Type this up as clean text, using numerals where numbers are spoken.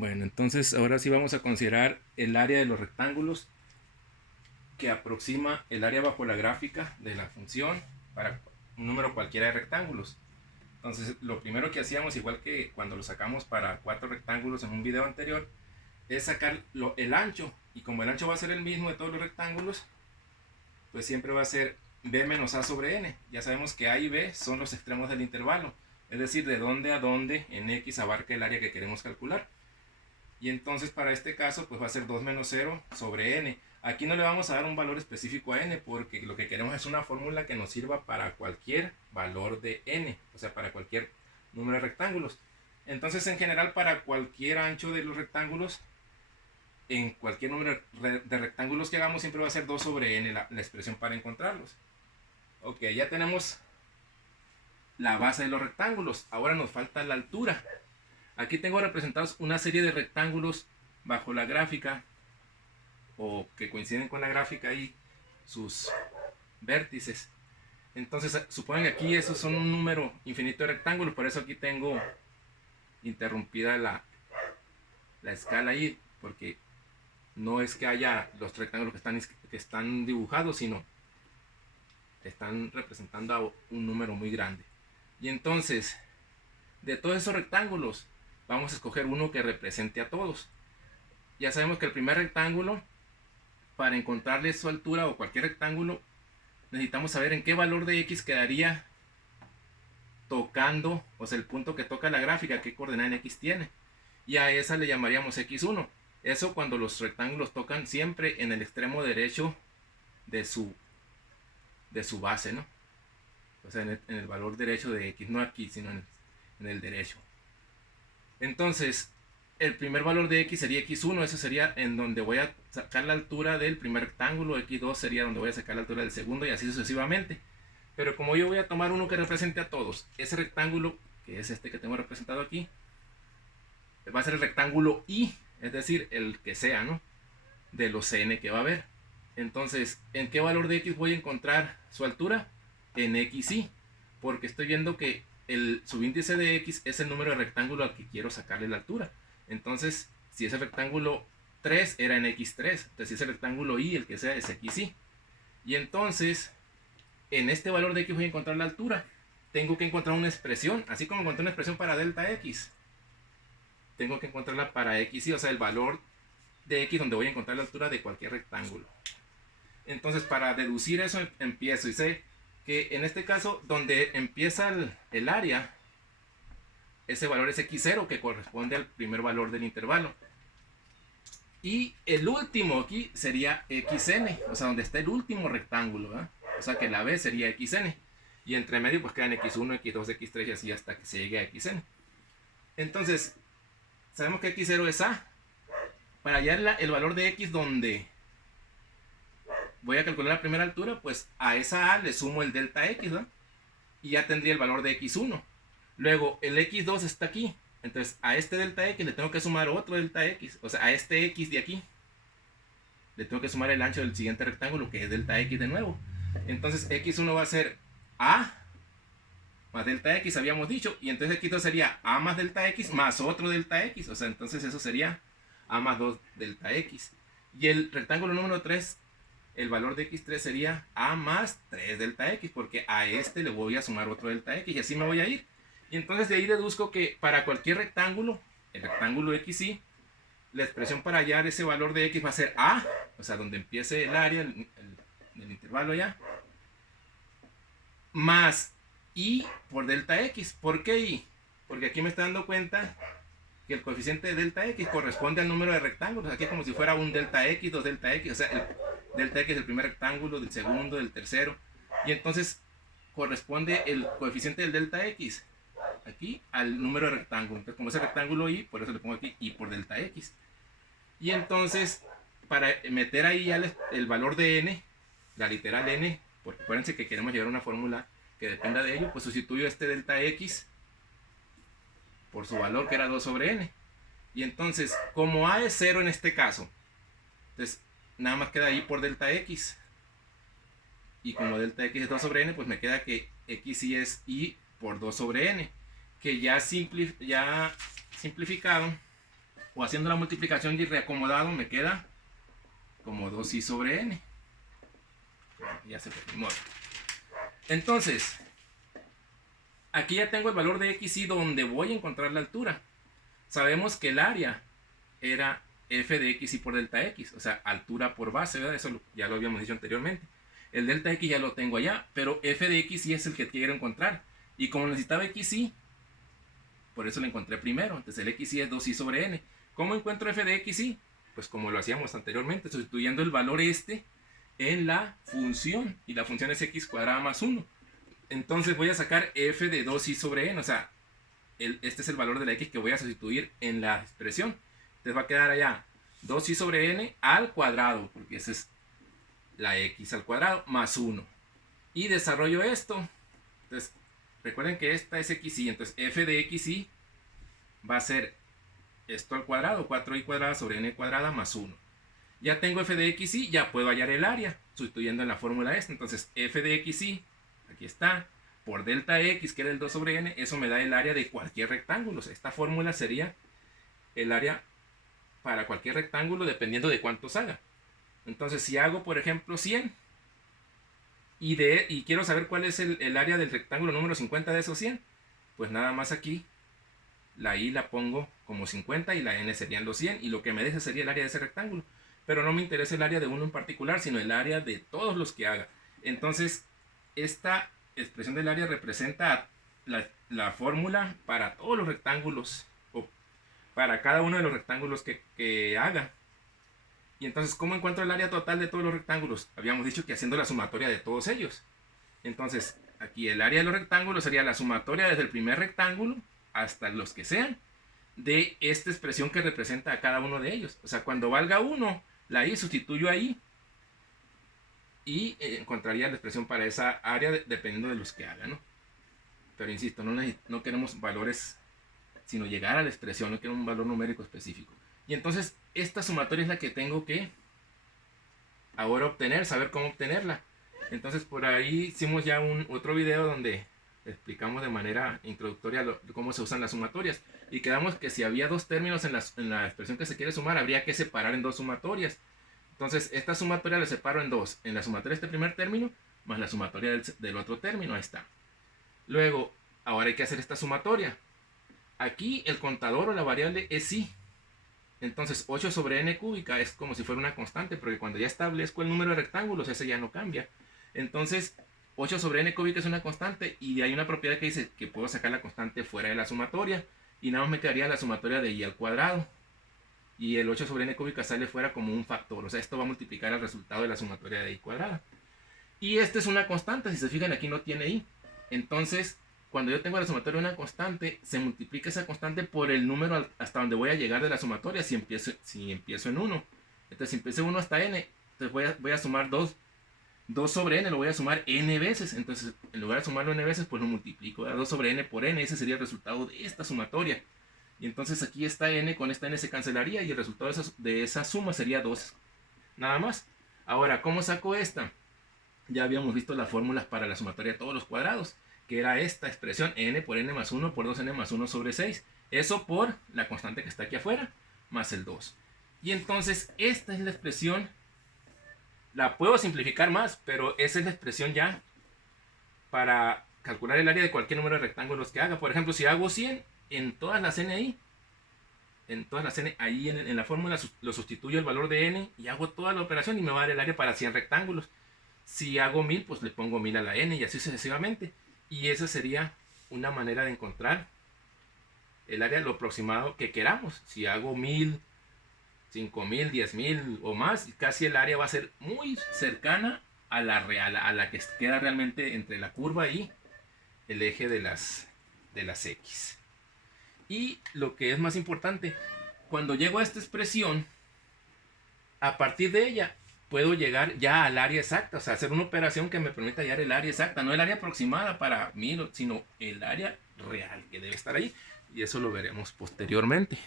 Bueno, entonces ahora sí vamos a considerar el área de los rectángulos que aproxima el área bajo la gráfica de la función para un número cualquiera de rectángulos. Entonces, lo primero que hacíamos, igual que cuando lo sacamos para 4 rectángulos en un video anterior, es sacar el ancho. Y como el ancho va a ser el mismo de todos los rectángulos, pues siempre va a ser b menos a sobre n. Ya sabemos que a y b son los extremos del intervalo, es decir, de dónde a dónde en x abarca el área que queremos calcular. Y entonces para este caso pues va a ser 2 menos 0 sobre n. Aquí no le vamos a dar un valor específico a n porque lo que queremos es una fórmula que nos sirva para cualquier valor de n, o sea, para cualquier número de rectángulos. Entonces en general para cualquier ancho de los rectángulos, en cualquier número de rectángulos que hagamos siempre va a ser 2 sobre n la expresión para encontrarlos. Ok, ya tenemos la base de los rectángulos. Ahora nos falta la altura. Aquí tengo representados una serie de rectángulos bajo la gráfica o que coinciden con la gráfica y sus vértices. Entonces suponen que aquí esos son un número infinito de rectángulos, por eso aquí tengo interrumpida la escala ahí, porque no es que haya los rectángulos que están dibujados, sino están representando a un número muy grande. Y entonces, de todos esos rectángulos, vamos a escoger uno que represente a todos. Ya sabemos que el primer rectángulo, para encontrarle su altura o cualquier rectángulo, necesitamos saber en qué valor de x quedaría tocando, o sea, el punto que toca la gráfica, qué coordenada en x tiene. Y a esa le llamaríamos x1. Eso cuando los rectángulos tocan siempre en el extremo derecho de su base, ¿no? O sea, en el valor derecho de x, no aquí, sino en el derecho. Entonces, el primer valor de x sería x1, eso sería en donde voy a sacar la altura del primer rectángulo, x2 sería donde voy a sacar la altura del segundo y así sucesivamente. Pero como yo voy a tomar uno que represente a todos, ese rectángulo, que es este que tengo representado aquí, va a ser el rectángulo I, es decir, el que sea, ¿no? De los n que va a haber. Entonces, ¿en qué valor de x voy a encontrar su altura? En xy, porque estoy viendo que el subíndice de x es el número de rectángulo al que quiero sacarle la altura. Entonces, si ese rectángulo 3 era en x3, entonces si ese rectángulo y el que sea es xy. Y entonces, en este valor de x voy a encontrar la altura. Tengo que encontrar una expresión, así como encontré una expresión para delta x. Tengo que encontrarla para xy, o sea, el valor de x donde voy a encontrar la altura de cualquier rectángulo. Entonces, para deducir eso, empiezo y sé que en este caso, donde empieza el área, ese valor es x0, que corresponde al primer valor del intervalo. Y el último aquí sería xn, o sea, donde está el último rectángulo, ¿verdad? O sea, que la b sería xn. Y entre medio, pues quedan x1, x2, x3 y así hasta que se llegue a xn. Entonces, sabemos que x0 es a. Para hallar el valor de x donde voy a calcular la primera altura, pues a esa a le sumo el delta x, ¿no? Y ya tendría el valor de x1. Luego el x2 está aquí, entonces a este delta x le tengo que sumar otro delta x, o sea, a este x de aquí le tengo que sumar el ancho del siguiente rectángulo, que es delta x de nuevo. Entonces x1 va a ser a más delta x, habíamos dicho, y entonces x2 sería a más delta x más otro delta x, o sea, entonces eso sería a más 2 delta x. Y el rectángulo número 3, el valor de x3 sería a más 3 delta x, porque a este le voy a sumar otro delta x, y así me voy a ir. Y entonces de ahí deduzco que para cualquier rectángulo, el rectángulo xy, la expresión para hallar ese valor de x va a ser a, o sea, donde empiece el área, el intervalo ya, más y por delta x. ¿Por qué y? Porque aquí me está dando cuenta que el coeficiente de delta x corresponde al número de rectángulos. Aquí es como si fuera un delta x, dos delta x, o sea, el delta x es el primer rectángulo, del segundo, del tercero. Y entonces corresponde el coeficiente del delta x aquí al número de rectángulo. Entonces, como ese rectángulo y, por eso le pongo aquí y por delta x. Y entonces, para meter ahí ya el valor de n, la literal n, porque acuérdense que queremos llevar una fórmula que dependa de ello, pues sustituyo este delta x por su valor que era 2 sobre n. Y entonces, como a es 0 en este caso, entonces nada más queda ahí por delta x. Y como delta x es 2 sobre n, pues me queda que x y es y por 2 sobre n. Que ya simplificado, o haciendo la multiplicación y reacomodado me queda como 2i sobre n. Ya se fue. Entonces, aquí ya tengo el valor de xy donde voy a encontrar la altura. Sabemos que el área era f de xy por delta x, o sea, altura por base, ¿verdad? Eso ya lo habíamos dicho anteriormente. El delta x ya lo tengo allá, pero f de xy es el que quiero encontrar. Y como necesitaba xy, por eso lo encontré primero. Entonces el xy es 2i sobre n. ¿Cómo encuentro f de xy? Pues como lo hacíamos anteriormente, sustituyendo el valor en la función. Y la función es x cuadrada más 1. Entonces voy a sacar f de 2i sobre n. O sea, este es el valor de la x que voy a sustituir en la expresión. Entonces va a quedar allá 2i sobre n al cuadrado, porque esa es la x al cuadrado, más 1. Y desarrollo esto. Entonces, recuerden que esta es xy. Entonces, f de xy va a ser esto al cuadrado, 4i cuadrada sobre n cuadrada más 1. Ya tengo f de xy, ya puedo hallar el área, sustituyendo en la fórmula esta. Entonces, f de xy, aquí está, por delta x, que era el 2 sobre n, eso me da el área de cualquier rectángulo. Esta fórmula sería el área para cualquier rectángulo dependiendo de cuántos haga. Entonces, si hago, por ejemplo, 100 y quiero saber cuál es el área del rectángulo número 50 de esos 100, pues nada más aquí la i la pongo como 50 y la n serían los 100, y lo que me deja sería el área de ese rectángulo. Pero no me interesa el área de uno en particular, sino el área de todos los que haga. Entonces, esta expresión del área representa la fórmula para todos los rectángulos, o para cada uno de los rectángulos que haga. Y entonces, ¿cómo encuentro el área total de todos los rectángulos? Habíamos dicho que haciendo la sumatoria de todos ellos. Entonces, aquí el área de los rectángulos sería la sumatoria desde el primer rectángulo hasta los que sean de esta expresión que representa a cada uno de ellos. O sea, cuando valga 1, la i sustituyo ahí y encontraría la expresión para esa área dependiendo de los que haga, ¿no? Pero insisto, no queremos valores, sino llegar a la expresión, no queremos un valor numérico específico. Y entonces esta sumatoria es la que tengo que ahora obtener, saber cómo obtenerla. Entonces por ahí hicimos ya otro video donde explicamos de manera introductoria cómo se usan las sumatorias. Y quedamos que si había dos términos en la expresión que se quiere sumar, habría que separar en dos sumatorias. Entonces esta sumatoria la separo en dos. En la sumatoria de este primer término, más la sumatoria del otro término, ahí está. Luego, ahora hay que hacer esta sumatoria. Aquí el contador o la variable es i. Entonces 8 sobre n cúbica es como si fuera una constante, porque cuando ya establezco el número de rectángulos, ese ya no cambia. Entonces 8 sobre n cúbica es una constante, y hay una propiedad que dice que puedo sacar la constante fuera de la sumatoria, y nada más me quedaría la sumatoria de i al cuadrado. Y el 8 sobre n cúbica sale fuera como un factor, o sea, esto va a multiplicar el resultado de la sumatoria de i cuadrada. Y esta es una constante, si se fijan aquí no tiene i. Entonces, cuando yo tengo la sumatoria de una constante, se multiplica esa constante por el número hasta donde voy a llegar de la sumatoria si empiezo en 1. Entonces, si empiezo 1 hasta n, entonces voy a sumar 2 sobre n, lo voy a sumar n veces. Entonces, en lugar de sumarlo n veces, pues lo multiplico. 2 sobre n por n, ese sería el resultado de esta sumatoria. Y entonces aquí esta n con esta n se cancelaría y el resultado de esa suma sería 2. Nada más. Ahora, ¿cómo saco esta? Ya habíamos visto las fórmulas para la sumatoria de todos los cuadrados, que era esta expresión, n por n más 1 por 2n más 1 sobre 6. Eso por la constante que está aquí afuera, más el 2. Y entonces esta es la expresión. La puedo simplificar más, pero esa es la expresión ya para calcular el área de cualquier número de rectángulos que haga. Por ejemplo, si hago 100 en todas las n ahí, ahí en la fórmula lo sustituyo el valor de n y hago toda la operación y me va a dar el área para 100 rectángulos. Si hago 1000, pues le pongo 1000 a la n y así sucesivamente. Y esa sería una manera de encontrar el área lo aproximado que queramos. Si hago 1000, 5000, 10000 o más, casi el área va a ser muy cercana a la real, a la que queda realmente entre la curva y el eje de las x. Y lo que es más importante, cuando llego a esta expresión, a partir de ella puedo llegar ya al área exacta, o sea, hacer una operación que me permita hallar el área exacta, no el área aproximada para mí, sino el área real que debe estar ahí. Y eso lo veremos posteriormente.